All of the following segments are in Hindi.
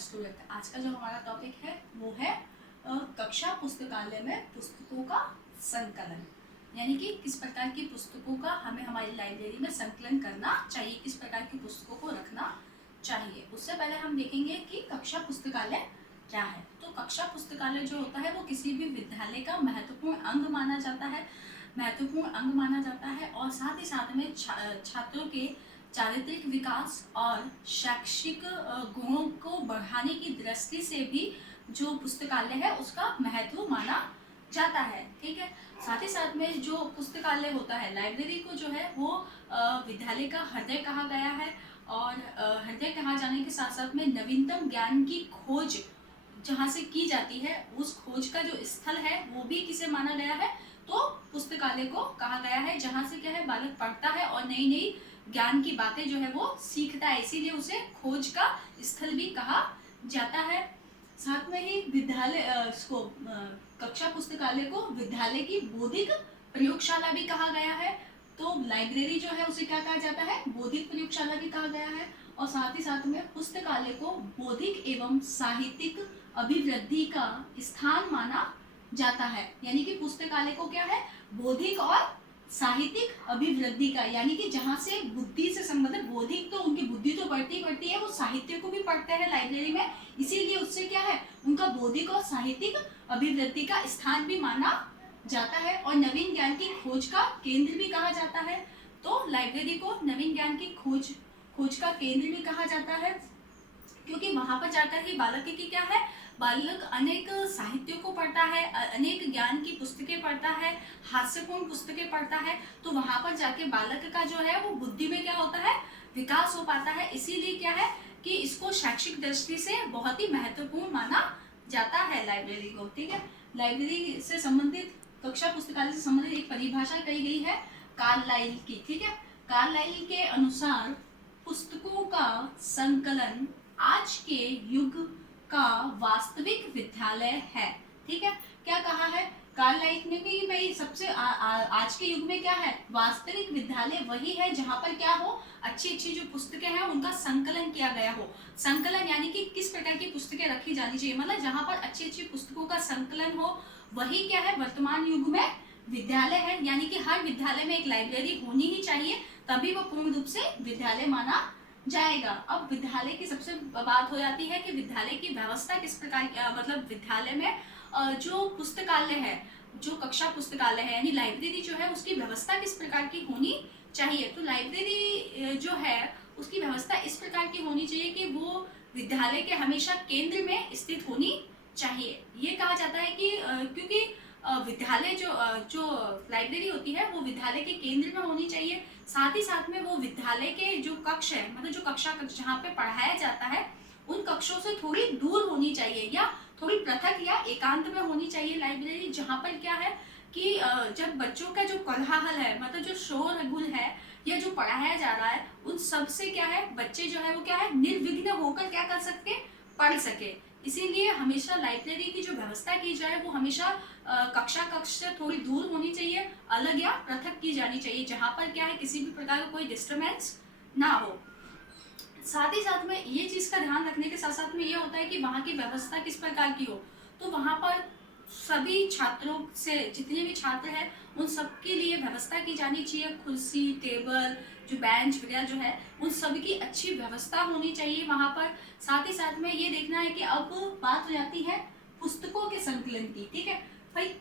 स्टूडेंट। आज का जो हमारा टॉपिक है वो है कक्षा पुस्तकालय में पुस्तकों का संकलन, यानी कि किस प्रकार की पुस्तकों का हमें हमारी लाइब्रेरी में संकलन करना चाहिए, किस प्रकार की पुस्तकों को रखना चाहिए। उससे पहले हम देखेंगे कि कक्षा पुस्तकालय क्या है। तो कक्षा पुस्तकालय जो होता है वो किसी भी विद्यालय का महत्वपूर्ण अंग माना जाता है और साथ ही साथ में छात्रों के चारित्रिक विकास और शैक्षिक गुणों को बढ़ाने की दृष्टि से भी जो पुस्तकालय है उसका महत्व माना जाता है। ठीक है, साथ ही साथ में जो पुस्तकालय होता है, लाइब्रेरी को जो है वो विद्यालय का हृदय कहा गया है और हृदय कहा जाने के साथ साथ में नवीनतम ज्ञान की खोज जहाँ से की जाती है, उस खोज का जो स्थल है वो भी किसे माना गया है, तो पुस्तकालय को कहा गया है, जहाँ से क्या है बालक पढ़ता है और नई नई ज्ञान की बातें जो है वो सीखता है, इसीलिए उसे खोज का स्थल भी कहा जाता है। साथ में ही विद्यालय कक्षा पुस्तकालय को विद्यालय की बौद्धिक प्रयोगशाला भी कहा गया है। तो लाइब्रेरी जो है उसे क्या कहा जाता है, बौद्धिक प्रयोगशाला भी कहा गया है। और साथ ही साथ में पुस्तकालय को बौद्धिक एवं साहित्यिक अभिवृद्धि का स्थान माना जाता है, यानी कि पुस्तकालय को क्या है, बौद्धिक और साहित्यिक अभिवृद्धि का, यानी कि जहाँ से बुद्धि से संबंधित, बौद्धिक तो उनकी बुद्धि तो बढ़ती है, वो साहित्य को भी पढ़ते हैं लाइब्रेरी में, इसीलिए उससे क्या है उनका बौद्धिक और साहित्यिक अभिवृद्धि का स्थान भी माना जाता है। और नवीन ज्ञान की खोज का केंद्र भी कहा जाता है। तो लाइब्रेरी को नवीन ज्ञान की खोज का केंद्र भी कहा जाता है, क्योंकि वहां पर जाकर ही बालक की क्या है, बालक अनेक साहित्यों को पढ़ता है, अनेक ज्ञान की पुस्तकें पढ़ता है, हास्यपूर्ण पुस्तकें पढ़ता है। तो वहां पर जाके बालक का जो है वो बुद्धि में क्या होता है, विकास हो पाता है। इसीलिए क्या है कि इसको शैक्षिक दृष्टि से बहुत ही महत्वपूर्ण माना जाता है लाइब्रेरी को। ठीक है, लाइब्रेरी से संबंधित, कक्षा पुस्तकालय से संबंधित एक परिभाषा कही गई है कार्लाइल की। ठीक है, कार्लाइल के अनुसार पुस्तकों का संकलन आज के युग का वास्तविक विद्यालय है। ठीक है, क्या कहा है कार्लाइल ने कि भाई सबसे आज के युग में क्या है, वास्तविक विद्यालय वही है जहां पर क्या हो, अच्छी अच्छी जो पुस्तकें हैं उनका संकलन किया गया हो। संकलन यानी कि किस प्रकार की पुस्तकें रखी जानी चाहिए, मतलब जहां पर अच्छी अच्छी पुस्तकों का संकलन हो, वही क्या है वर्तमान युग में विद्यालय है। यानी कि हर विद्यालय में एक लाइब्रेरी होनी ही चाहिए, तभी वो पूर्ण रूप से विद्यालय माना जाएगा। अब विद्यालय की सबसे बात हो जाती है कि विद्यालय की व्यवस्था किस प्रकार की, मतलब विद्यालय में जो पुस्तकालय है, जो कक्षा पुस्तकालय है यानी लाइब्रेरी जो है उसकी व्यवस्था किस प्रकार की होनी चाहिए। तो लाइब्रेरी जो है उसकी व्यवस्था इस प्रकार की होनी चाहिए कि वो विद्यालय के हमेशा केंद्र में स्थित होनी चाहिए। ये कहा जाता है कि क्योंकि विद्यालय जो लाइब्रेरी होती है वो विद्यालय के केंद्र में होनी चाहिए। साथ ही साथ में वो विद्यालय के जो कक्ष है, मतलब जो कक्षा जहाँ पे पढ़ाया जाता है उन कक्षों से थोड़ी दूर होनी चाहिए या थोड़ी पृथक या एकांत में होनी चाहिए लाइब्रेरी, जहाँ पर क्या है कि जब बच्चों का जो कोलाहल है, मतलब जो शोर गुल है या जो पढ़ाया जा रहा है, उन सब से क्या है बच्चे जो है वो क्या है निर्विघ्न होकर क्या कर सके, पढ़ सके। इसीलिए हमेशा लाइब्रेरी की जो व्यवस्था की जाए वो हमेशा कक्ष से थोड़ी दूर होनी चाहिए, अलग या पृथक की जानी चाहिए, जहाँ पर क्या है किसी भी प्रकार का कोई डिस्टर्बेंस ना हो। साथ ही साथ में ये चीज का ध्यान रखने के साथ साथ में ये होता है कि वहाँ की व्यवस्था किस प्रकार की हो। तो वहाँ पर सभी छात्रों से, जितने भी छात्र हैं उन सबके लिए व्यवस्था की जानी चाहिए, कुर्सी टेबल जो बेंच वगैरह जो है उन सभी की अच्छी व्यवस्था होनी चाहिए वहाँ पर। साथ ही साथ में ये देखना है कि अब बात हो जाती है पुस्तकों के संकलन की। ठीक है भाई,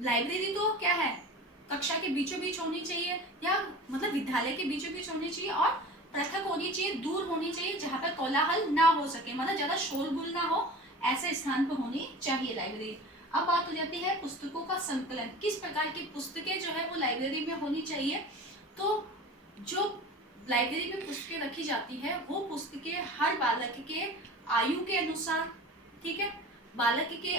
लाइब्रेरी तो क्या है कक्षा के बीचों बीच होनी चाहिए, या मतलब विद्यालय के बीचों बीच होनी चाहिए और पृथक होनी चाहिए, दूर होनी चाहिए, जहाँ पर कोलाहल ना हो सके, मतलब ज्यादा शोरगुल ना हो, ऐसे स्थान पर होनी चाहिए लाइब्रेरी। अब बात हो जाती है पुस्तकों का संकलन, किस प्रकार की पुस्तकें जो है वो लाइब्रेरी में होनी चाहिए। तो जो लाइब्रेरी में पुस्तकें रखी जाती है वो पुस्तकें हर बालक के आयु के अनुसार, ठीक है, बालक के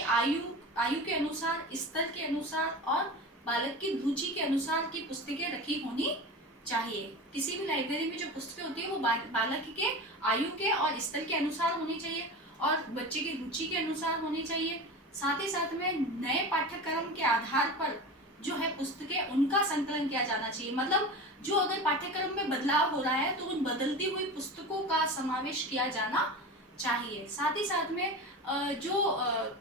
आयु के अनुसार, स्तर के अनुसार और बालक की रुचि के अनुसार की पुस्तकें रखी होनी चाहिए। किसी भी लाइब्रेरी में जो पुस्तकें होती है वो बालक के आयु के और स्तर के अनुसार होनी चाहिए और बच्चे की रुचि के अनुसार होनी चाहिए। साथ ही साथ में नए पाठ्यक्रम के आधार पर जो है पुस्तकें उनका संकलन किया जाना चाहिए, मतलब जो अगर पाठ्यक्रम में बदलाव हो रहा है तो उन बदलती हुई पुस्तकों का समावेश किया जाना चाहिए। साथ ही साथ में जो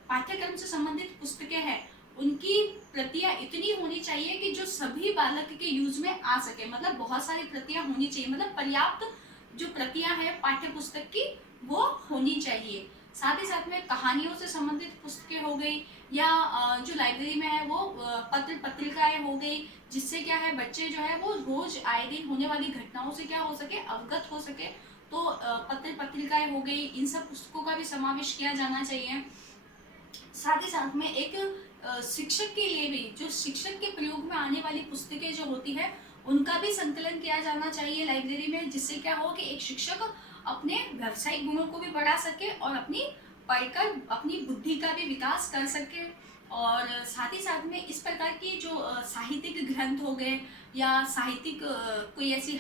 पाठ्यक्रम से संबंधित पुस्तकें हैं उनकी प्रतियां इतनी होनी चाहिए कि जो सभी बालक के यूज में आ सके, मतलब बहुत सारी प्रतियां होनी चाहिए, मतलब पर्याप्त जो प्रतियां हैं पाठ्य पुस्तक की वो होनी चाहिए। साथ ही साथ में कहानियों से संबंधित पुस्तकें हो गई, या जो लाइब्रेरी में है वो पत्र पत्रिकाएं हो गई, जिससे क्या है बच्चे जो है वो रोज आए दिन होने वाली घटनाओं से क्या हो सके, अवगत हो सके। तो पत्र पत्रिकाएं हो गई, इन सब पुस्तकों का भी समावेश किया जाना चाहिए। साथ ही साथ में एक शिक्षक के लिए भी, जो शिक्षक के प्रयोग में आने वाली पुस्तकें जो होती है उनका भी संकलन किया जाना चाहिए लाइब्रेरी में, जिससे क्या हो कि एक शिक्षक अपने व्यावसायिक गुणों को भी बढ़ा सके और अपनी पढ़कर अपनी बुद्धि का भी विकास कर सके। और साथ ही साथ में इस प्रकार की जो साहित्यिक ग्रंथ हो गए, या साहित्यिक कोई ऐसी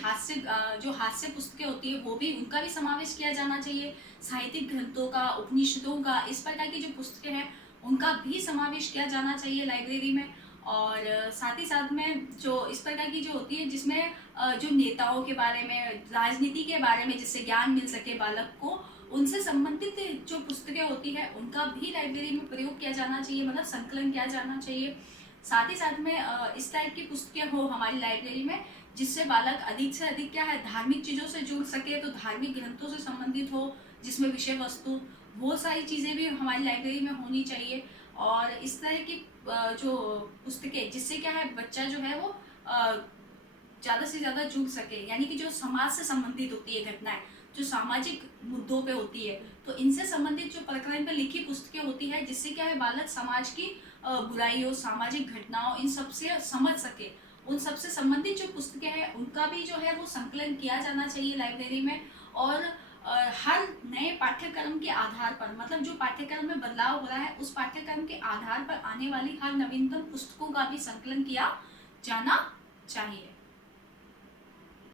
जो हास्य पुस्तकें होती है वो भी, उनका भी समावेश किया जाना चाहिए। साहित्यिक ग्रंथों का, उपनिषदों का, इस प्रकार की जो पुस्तकें हैं उनका भी समावेश किया जाना चाहिए लाइब्रेरी में। और साथ ही साथ में जो इस प्रकार की जो होती है जिसमें जो नेताओं के बारे में, राजनीति के बारे में जिससे ज्ञान मिल सके बालक को, उनसे संबंधित जो पुस्तकें होती है उनका भी लाइब्रेरी में प्रयोग किया जाना चाहिए, मतलब संकलन किया जाना चाहिए। साथ ही साथ में इस टाइप की पुस्तकें हो हमारी लाइब्रेरी में जिससे बालक अधिक से अधिक क्या है धार्मिक चीज़ों से जुड़ सके, तो धार्मिक ग्रंथों से संबंधित हो जिसमें विषय वस्तु, वो सारी चीज़ें भी हमारी लाइब्रेरी में होनी चाहिए। और इस तरह की जो पुस्तकें जिससे क्या है बच्चा जो है वो ज़्यादा से ज़्यादा जुड़ सके, यानी कि जो समाज से संबंधित होती है घटनाएं, जो सामाजिक मुद्दों पे होती है, तो इनसे संबंधित जो प्रकरण पर लिखी पुस्तकें होती है जिससे क्या है बालक समाज की बुराइयों, सामाजिक घटनाओं, इन सब से समझ सके, उन सब से संबंधित जो पुस्तकें हैं उनका भी जो है वो संकलन किया जाना चाहिए लाइब्रेरी में। और हर नए पाठ्यक्रम के आधार पर, मतलब जो पाठ्यक्रम में बदलाव हो रहा है उस पाठ्यक्रम के आधार पर आने वाली हर नवीनतम पुस्तकों का भी संकलन किया जाना चाहिए।